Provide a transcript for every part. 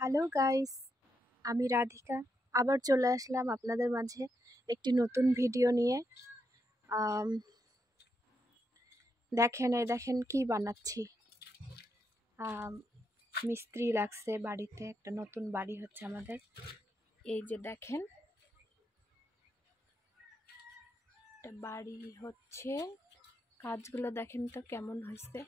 Hello guys, আমি রাধিকা আবার চলে আসলাম আপনাদের মাঝে একটি নতুন ভিডিও নিয়ে। দেখেন কি বানাচ্ছি। মিস্ত্রি লাগছে বাড়িতে, একটা নতুন বাড়ি হচ্ছে আমাদের। এই যে দেখেন, একটা বাড়ি হচ্ছে, কাজগুলো দেখেন তো কেমন হয়েছে।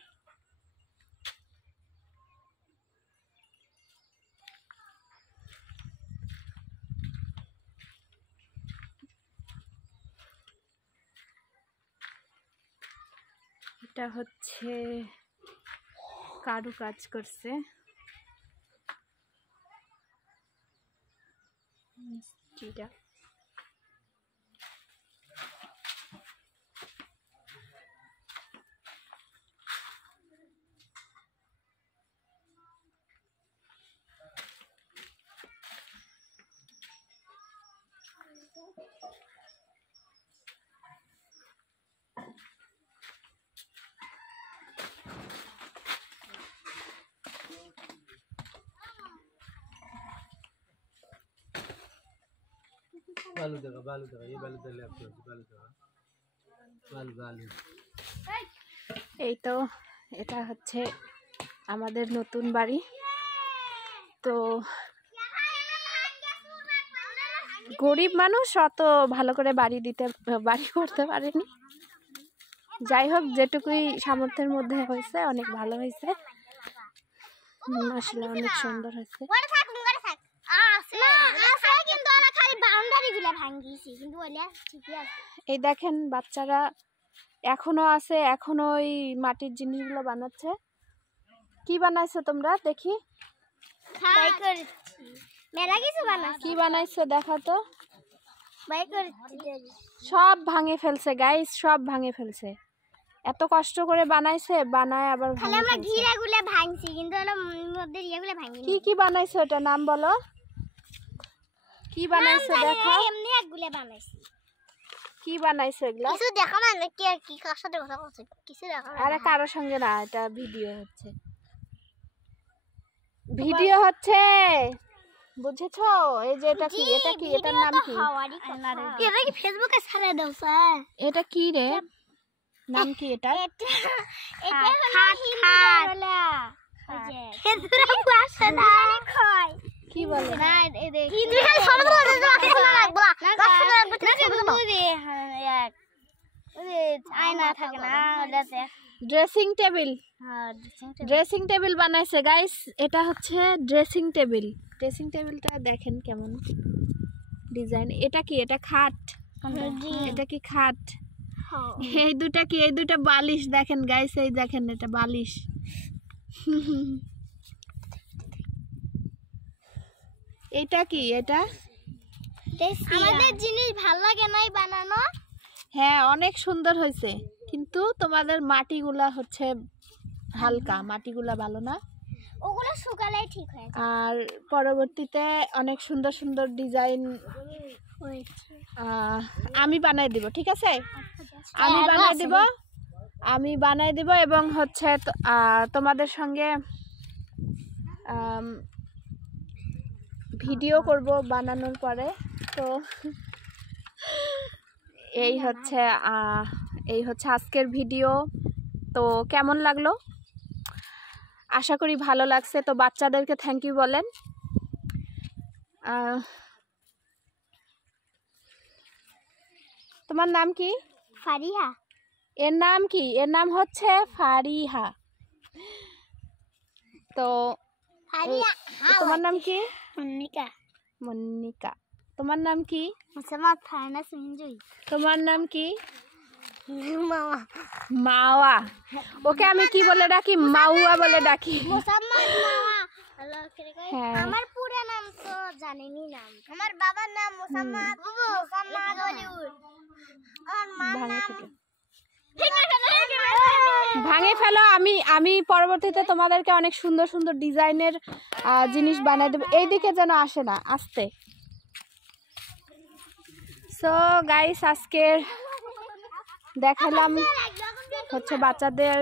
এটা হচ্ছে কারুকাজ করছে মিস্ত্রিটা। बालू देगा ये बालू दे ले आपको बालू देगा बालू এই তো এটা হচ্ছে আমাদের নতুন বাড়ি। তো গরিব মানুষ অত ভালো করে বাড়ি করতে পারেনি। যাই হোক, যেটুকুই সামর্থ্যের মধ্যে হয়েছে অনেক ভালো হয়েছে, আসলে অনেক সুন্দর হয়েছে। এই দেখেন, বাচ্চারা এখনো আছে, এখনো ওই মাটির জিনিসগুলো বানাচ্ছে। কি বানাইছো তোমরা দেখি? কি বানাইছো দেখা তো। সব ভাঙে ফেলছে গাইস, সব ভাঙে ফেলছে। এত কষ্ট করে বানাইছে, বানায় আবার কি কি বানাইছো এটা নাম বলো। কি বানাইছো দেখো, কি বানাইছো এগুলো? আরে কারোর সঙ্গে না, এটা ভিডিও হচ্ছে, বুঝেছো? এই যে এটা কি, এটার নাম কি? ফেসবুকে ছাড়ে দাও স্যার। এটা কি রে, নাম কি এটা? কি বলে? ড্রেসিং টেবিল বানাইছে গাইস। এটা হচ্ছে ড্রেসিং টেবিলটা দেখেন কেমন ডিজাইন। এটা কি, এটা খাট? এটা কি খাট? এই দুটা বালিশ দেখেন গাইস, এই দেখেন এটা বালিশ। এটা কি, এটা আমাদের জিনিস ভালো লাগে নাই বানানো। হ্যাঁ, অনেক সুন্দর হয়েছে, কিন্তু তোমাদের মাটিগুলা হচ্ছে হালকা, মাটিগুলা ভালো না, ওগুলো শুকালেই ঠিক হয়ে যায়। আর পরবর্তীতে অনেক সুন্দর সুন্দর ডিজাইন আমি বানাই দিব, ঠিক আছে? আমি বানাই দিব এবং হচ্ছে তোমাদের সঙ্গে ভিডিও করব বানানোর পরে। তো এই হচ্ছে আজকের ভিডিও। তো কেমন লাগলো? আশা করি ভালো লাগছে। তো বাচ্চাদেরকে থ্যাংক ইউ বলেন। তোমার নাম কি? ফারিহা। এর নাম কি? এর নাম হচ্ছে ফারিহা। তো তোমার নাম কি? মন্নিকা। তোমার নাম কি? তোমার নাম কি? মাওয়া। ওকে আমি কি বলে ডাকি? মাওয়া বলে ডাকি। আমার পুরো নাম তো জানেনি। নাম আমার বাবার নাম মোসাম্মদ বলিউড। আমার মার নাম ভাঙে ফেলো। আমি পরবর্তীতে তোমাদেরকে অনেক সুন্দর সুন্দর ডিজাইনের জিনিস বানাই দেবো। এইদিকে যেন আসে না, আসতে। সো গাইস, আজকের দেখালাম হচ্ছে বাচ্চাদের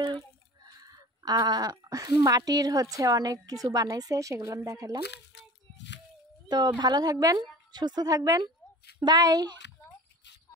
মাটির হচ্ছে অনেক কিছু বানাইছে, সেগুলো আমি দেখালাম। তো ভালো থাকবেন, সুস্থ থাকবেন, বাই।